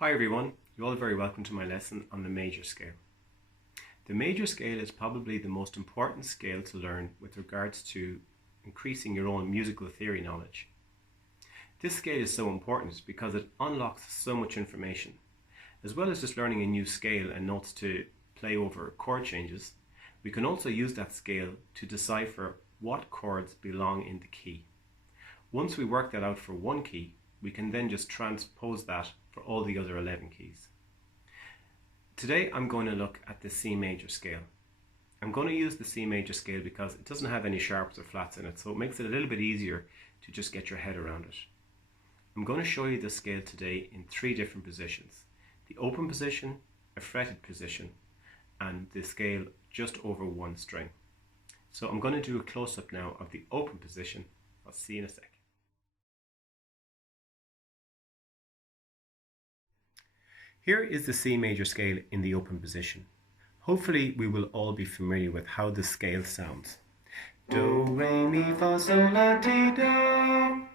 Hi everyone, you're all very welcome to my lesson on the major scale. The major scale is probably the most important scale to learn with regards to increasing your own musical theory knowledge. This scale is so important because it unlocks so much information. As well as just learning a new scale and notes to play over chord changes, we can also use that scale to decipher what chords belong in the key. Once we work that out for one key, we can then just transpose that for all the other 11 keys. Today I'm going to look at the C major scale. I'm going to use the C major scale because it doesn't have any sharps or flats in it, so it makes it a little bit easier to just get your head around it. I'm going to show you the scale today in 3 different positions: the open position, a fretted position, and the scale just over one string. So I'm going to do a close-up now of the open position. I'll see you in a sec. Here is the C major scale in the open position. Hopefully we will all be familiar with how the scale sounds. Do, re, mi, fa, sol, la, ti, do.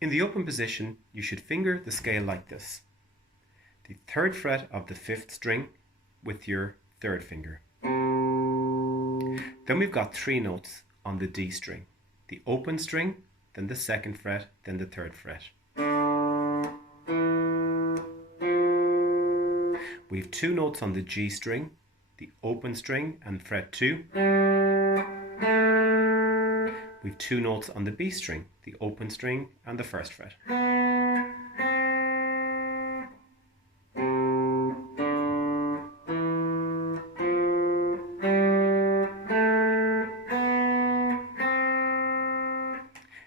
In the open position, you should finger the scale like this. The 3rd fret of the 5th string with your 3rd finger. Then we've got 3 notes on the D string. The open string, then the 2nd fret, then the 3rd fret. We have 2 notes on the G string, the open string and fret 2. We have 2 notes on the B string, the open string and the 1st fret.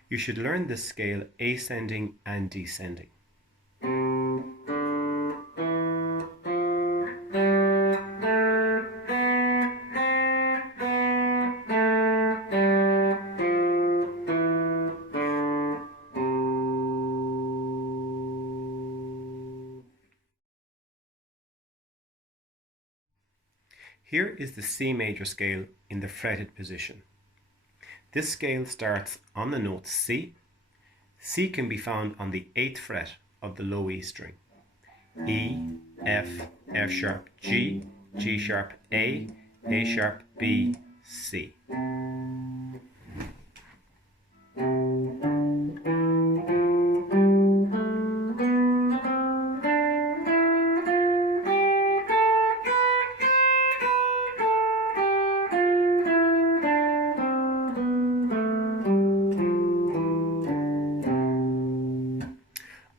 You should learn this scale ascending and descending. Here is the C major scale in the fretted position. This scale starts on the note C. C can be found on the 8th fret of the low E string. E, F, F sharp, G, G sharp, A sharp, B, C.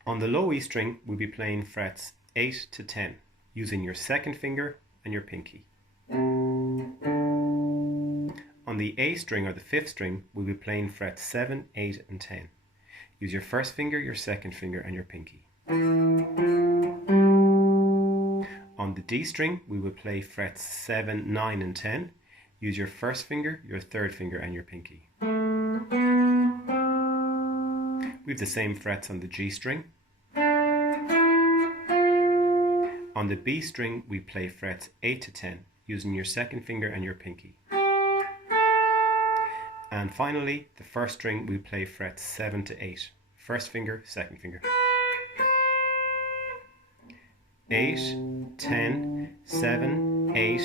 On the low E string, we'll be playing frets 8 to 10, using your 2nd finger and your pinky. On the A string or the 5th string, we'll be playing frets 7, 8 and 10. Use your 1st finger, your 2nd finger and your pinky. On the D string, we will play frets 7, 9 and 10. Use your 1st finger, your 3rd finger and your pinky. We have the same frets on the G string. On the B string, we play frets 8 to 10, using your 2nd finger and your pinky. And finally, the 1st string, we play frets 7 to 8. 1st finger, 2nd finger. 8, 10, 7, 8,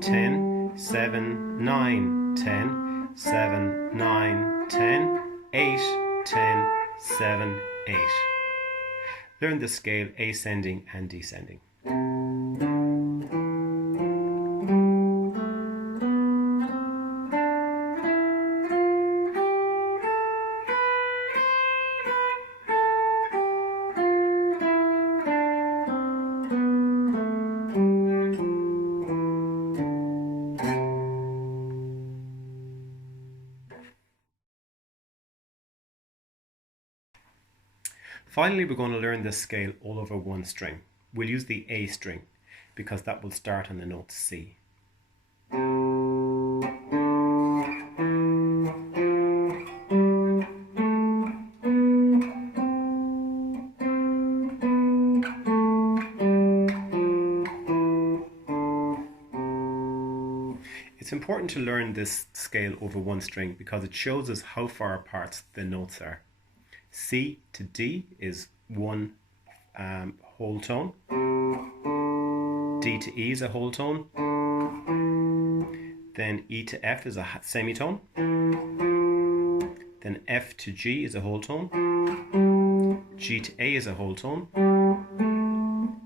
10, 7, 9, 10, 7, 9, 10, 8, 10, 7, 8. Learn the scale ascending and descending. Finally, we're going to learn this scale all over one string. We'll use the A string because that will start on the note C. It's important to learn this scale over one string because it shows us how far apart the notes are. C to D is one whole tone. D to E is a whole tone. Then E to F is a semitone. Then F to G is a whole tone. G to A is a whole tone.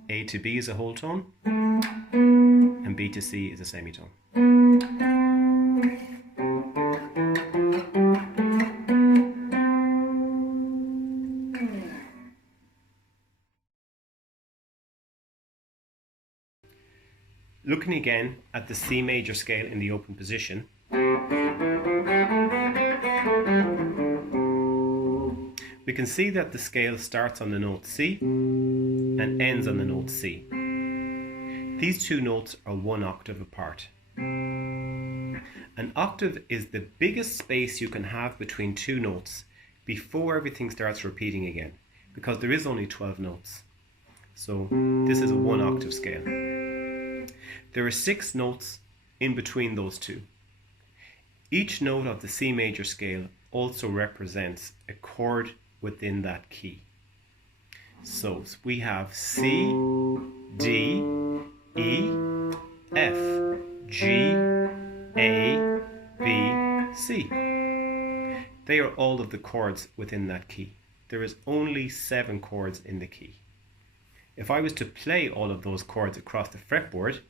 A to B is a whole tone. And B to C is a semitone. Looking again at the C major scale in the open position, we can see that the scale starts on the note C and ends on the note C. These two notes are 1 octave apart. An octave is the biggest space you can have between two notes before everything starts repeating again, because there is only 12 notes. So this is a 1 octave scale. There are 6 notes in between those two. Each note of the C major scale also represents a chord within that key. So we have C, D, E, F, G, A, B, C. They are all of the chords within that key. There is only 7 chords in the key. If I was to play all of those chords across the fretboard,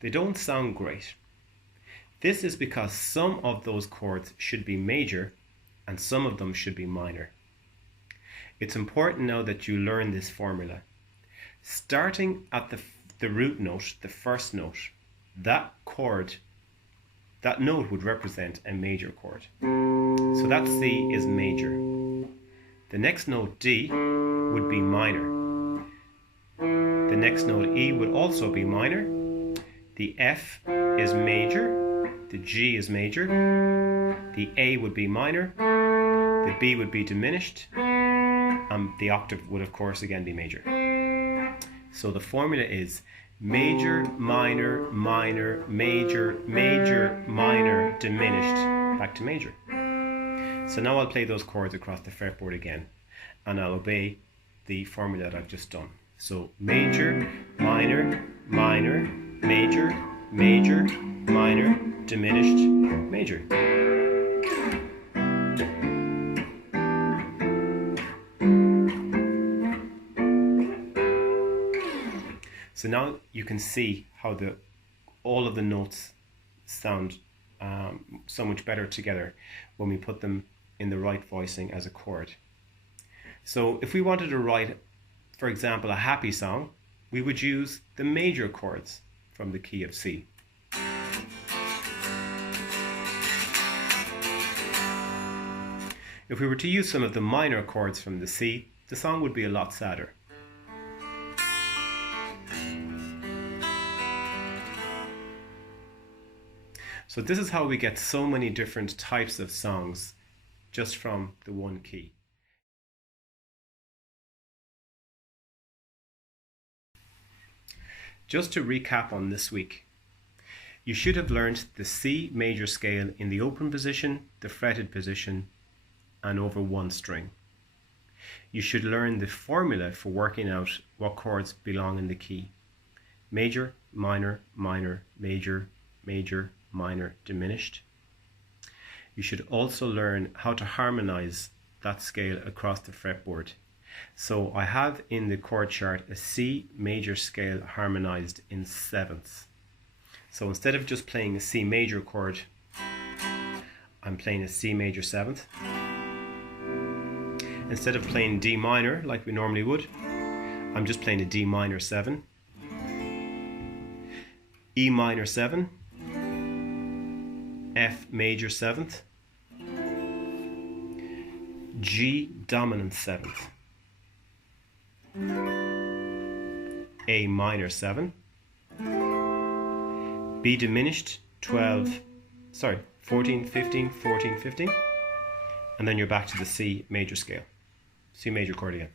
they don't sound great. This is because some of those chords should be major and some of them should be minor. It's important now that you learn this formula. Starting at the root note, the first note, that note would represent a major chord. So that C is major. The next note, D, would be minor. The next note, E, would also be minor. The F is major. The G is major. The A would be minor. The B would be diminished. And the octave would, of course, again be major. So the formula is major, minor, minor, major, major, minor, diminished, back to major. So now I'll play those chords across the fretboard again, and I'll obey the formula that I've just done. So major, minor, minor, major, major, minor, diminished, major. So now you can see how all of the notes sound so much better together when we put them in the right voicing as a chord. So if we wanted to write, for example, a happy song, we would use the major chords from the key of C. If we were to use some of the minor chords from the C, the song would be a lot sadder. So this is how we get so many different types of songs just from the one key. Just to recap on this week, you should have learned the C major scale in the open position, the fretted position, and over one string. You should learn the formula for working out what chords belong in the key. Major, minor, minor, major, major, minor, diminished. You should also learn how to harmonize that scale across the fretboard. So I have in the chord chart a C major scale harmonized in sevenths. So instead of just playing a C major chord, I'm playing a C major seventh. Instead of playing D minor like we normally would, I'm just playing a D minor 7, E minor 7, F major 7th, G dominant 7th, A minor 7, B diminished 14, 15, 14, 15, and then you're back to the C major scale, C major chord again.